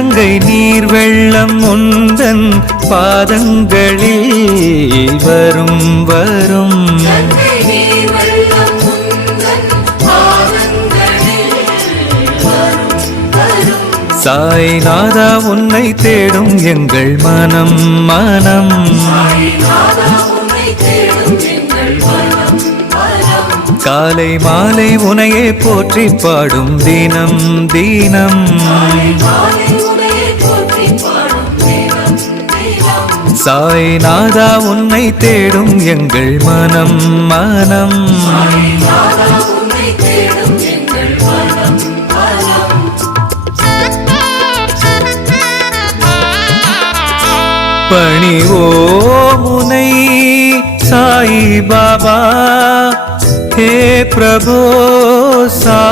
கங்கை நீர் வெள்ளம் உந்தன் பாதங்களில் வரும் வரும். சாய்நாதா உன்னை தேடும் எங்கள் மனம் மனம். காலை மாலை உனையே போற்றி பாடும் தினம் தினம். சாய்நாதா உன்னை தேடும் எங்கள் மனம் மனம். பணிவோ முனை சாய் பாபா, हे प्रभो सा